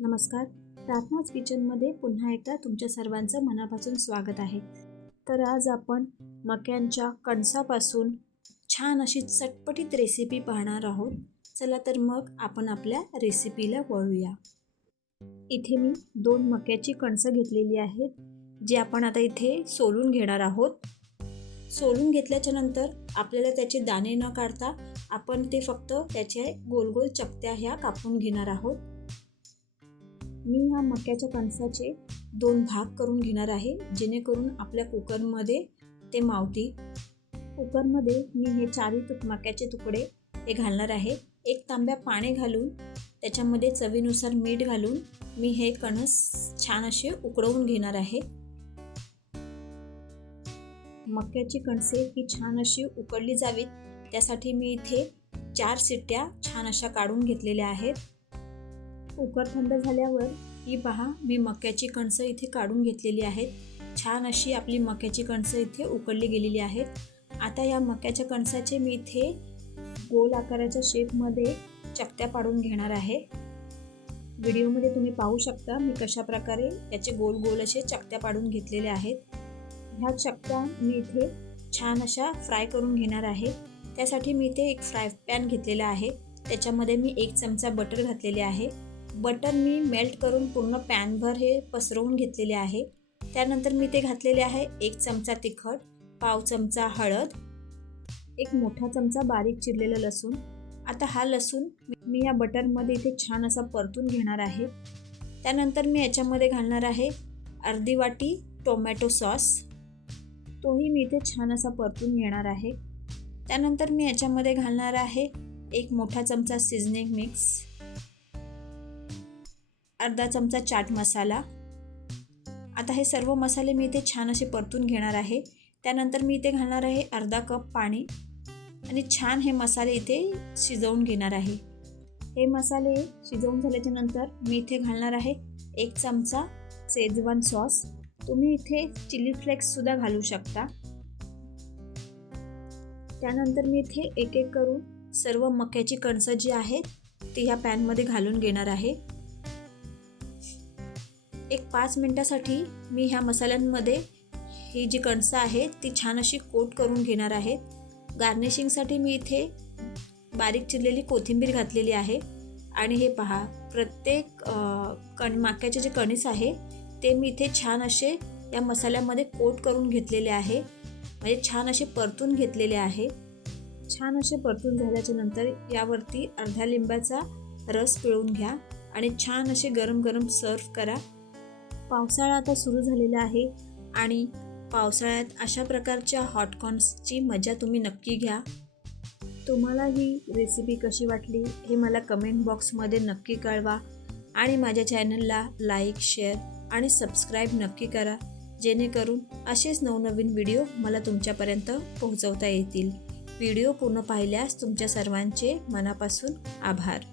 नमस्कार. प्रार्थनाच किचनमध्ये पुन्हा एकदा तुमच्या सर्वांचं मनापासून स्वागत आहे. तर आज आपण मक्यांच्या कणसापासून छान अशी चटपटीत रेसिपी पाहणार आहोत. चला तर मग आपण आपल्या रेसिपीला वळूया. इथे मी 2 मक्याची कणसं घेतलेली आहेत, जी आपण आता इथे सोलून घेणार आहोत. सोलून घेतल्याच्या नंतर आपल्याला त्याचे दाणे न काढता आपण ते फक्त त्याचे गोल गोल चकत्या ह्या कापून घेणार आहोत. मी ह्या मक्याच्या कणसाचे 2 भाग करून घेणार आहे, जेणेकरून आपल्या कुकरमध्ये ते मावतील. कुकरमध्ये मी हे 4 मक्याचे तुकडे हे घालणार आहे. 1 तांब्या पाणी घालून त्याच्यामध्ये चवीनुसार मीठ घालून मी हे कणस छान असे उकळवून घेणार आहे. मक्याची कणसे ही छान अशी उकळली जावीत, त्यासाठी मी इथे 4 शिट्ट्या छान अशा काढून घेतलेल्या आहेत. कुकर थंड झाल्यावर ही पहा, मी मक्याची कणसं इथे काढून घेतलेली आहेत. छान अशी आपली मक्याची कणसं इथे उकळली गेलेली आहेत. आता या मक्याच्या कणसाचे मी इथे गोल आकाराच्या शेपमध्ये चकत्या पाडून घेणार आहे. व्हिडिओमध्ये तुम्ही पाहू शकता मी कशा प्रकारे याचे गोल गोल असे चकत्या पाडून घेतलेल्या आहेत. ह्या चकत्या मी इथे छान अशा फ्राय करून घेणार आहे. त्यासाठी मी इथे एक फ्राय पॅन घेतलेला आहे. त्याच्यामध्ये मी 1 चमचा बटर घातलेले आहे. बटर मी मेल्ट करून पूर्ण पॅनभर हे पसरवून घेतलेले आहे. त्यानंतर मी ते घातलेले आहे 1 चमचा तिखट, पाव चमचा हळद, 1 मोठा चमचा बारीक चिरलेलं लसूण. आता हा लसूण मी या बटरमध्ये इथे छान असा परतून घेणार आहे. त्यानंतर मी याच्यामध्ये घालणार आहे अर्धी वाटी टोमॅटो सॉस. तोही मी इथे छान असा परतून घेणार आहे. त्यानंतर मी याच्यामध्ये घालणार आहे 1 मोठा चमचा सीझनिंग मिक्स, अर्धा चमचा चाट मसाला. आता हे सर्व मसाले मी इथे छान असे परतून घेणार आहे. त्यानंतर मी इथे घालणार आहे अर्धा कप पाणी आणि छान हे मसाले इथे शिजवून घेणार आहे. हे मसाले शिजवून झाल्याच्या नंतर मी इथे घालणार आहे 1 चमचा शेजवान सॉस. तुम्ही इथे चिली फ्लेक्ससुद्धा घालू शकता. त्यानंतर मी इथे एक एक करून सर्व मक्याची कणसं जी आहेत ती ह्या पॅनमध्ये घालून घेणार आहे. एक 5 मिनिटासाठी मी ह्या मसाल्यांमध्ये ही जी कणसं आहे ती छान अशी कोट करून घेणार आहे. गार्निशिंगसाठी मी इथे बारीक चिरलेली कोथिंबीर घातलेली आहे. आणि हे पहा, प्रत्येक मक्याचे जे कणीस आहे ते मी इथे छान असे या मसाल्यामध्ये कोट करून घेतलेले आहे, म्हणजे छान असे परतून घेतलेले आहे. छान असे परतून झाल्याच्या नंतर यावरती अर्ध्या लिंबाचा रस पिळून घ्या आणि छान असे गरम गरम सर्व करा. पावसाळा आता सुरू झालेला आहे आणि पावसाळ्यात अशा प्रकारच्या हॉटकॉर्न्सची मजा तुम्ही नक्की घ्या. तुम्हाला ही रेसिपी कशी वाटली हे मला कमेंट बॉक्समध्ये नक्की कळवा आणि माझ्या चॅनलला लाईक, शेअर आणि सबस्क्राईब नक्की करा, जेणेकरून असेच नवनवीन व्हिडिओ मला तुमच्यापर्यंत पोहोचवता येतील. व्हिडिओ पूर्ण पाहिल्यास तुमच्या सर्वांचे मनापासून आभार.